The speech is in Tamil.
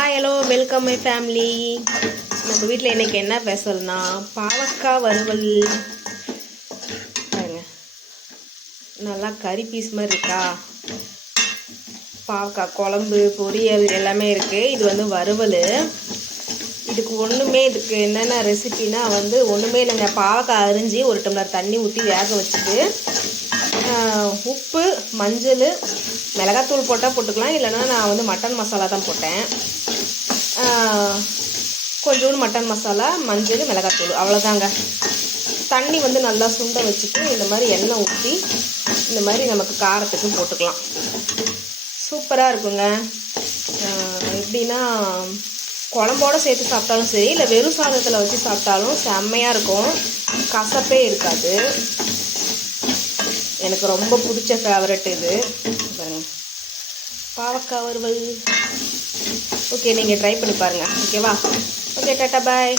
Hi hello welcome my family. நம்ம வீட்டில் இன்றைக்கி என்ன பேசலனா பாவக்காய் வறுவல். பாருங்க, நல்லா கறி பீஸ் மாதிரி இருக்கா. பாவக்காய் குழம்பு பொரியல் எல்லாமே இருக்குது. இது வந்து வறுவல். இதுக்கு என்னென்ன ரெசிபினா ஒன்றுமே இல்லைங்க. பாவக்காய் அரிஞ்சு ஒரு டம்ளர் தண்ணி ஊற்றி வேக வச்சுட்டு உப்பு மஞ்சள் மிளகாத்தூள் போட்டால் போட்டுக்கலாம், இல்லைனா நான் மட்டன் மசாலா தான் போட்டேன். கொஞ்சோண்டு மட்டன் மசாலா மஞ்சள் மிளகாத்தூள் அவ்வளோதாங்க. தண்ணி நல்லா சுண்ட வச்சுட்டு இந்த மாதிரி எண்ணெய் ஊற்றி இந்த மாதிரி நமக்கு காரத்துக்கு போட்டுக்கலாம். சூப்பராக இருக்குங்க. எப்படின்னா குழம்போடு சேர்த்து சாப்பிட்டாலும் சரி, இல்லை வெறும் சாதத்தில் வச்சு சாப்பிட்டாலும் செம்மையாக இருக்கும். கசப்பே இருக்காது. எனக்கு ரொம்ப பிடிச்ச ஃபேவரட் இது. பாருங்கள், பாவக்காய் வறுவல். ஓகே, நீங்கள் ட்ரை பண்ணி பாருங்கள். ஓகேவா? ஓகே, டாட்டா பாய்.